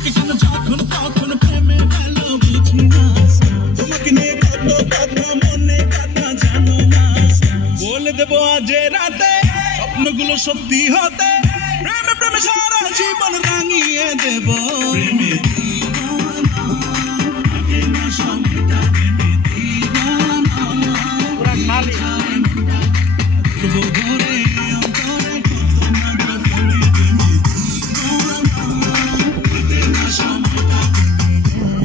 আমাকে কেন যখন তখন প্রেমে গেল বুঝি না, তোমাকে নিয়ে কত কথা মনে কথা জানো না, বলে দেবো আজ রাতে স্বপ্নগুলো সত্যি হতে, প্রেমে প্রেমে সারা জীবন রাঙিয়ে দেব। প্রেমে দিওয়ানা, আগে না সময়টা প্রেমে দিওয়ানা, পুরা খালি ধরে অন্তরে কত না প্রেমে দিওয়ানা, আগে না সময়টা।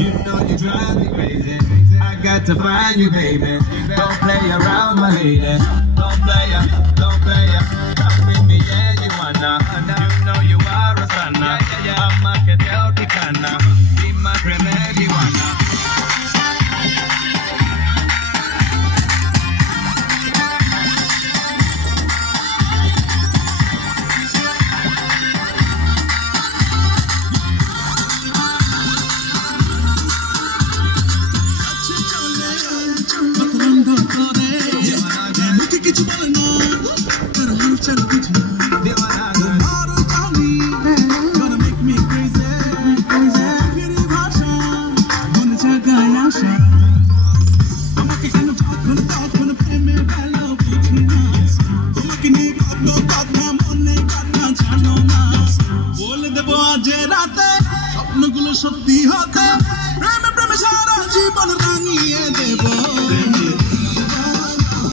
You know you drive me crazy. I got to find you, baby. Don't play around, my lady. Don't play ya, don't play ya. Come with me, yeah, you wanna. You know you are a sana. I'm a kedel tikana. Be my remedy, wanna. কিছু বলে না তোর হালচাল বুঝি না, তোমার চাউনি gonna make me crazy, ফিরে ভাষা মনে জাগায় আশা, আমাকে কেন যখন তখন প্রেমে গেল বুঝি না, তোমাকে নিয়ে কত কথা মনে কথা জানো না, বলে দেবো আজ রাতে স্বপ্নগুলো সত্যি হতে, প্রেমে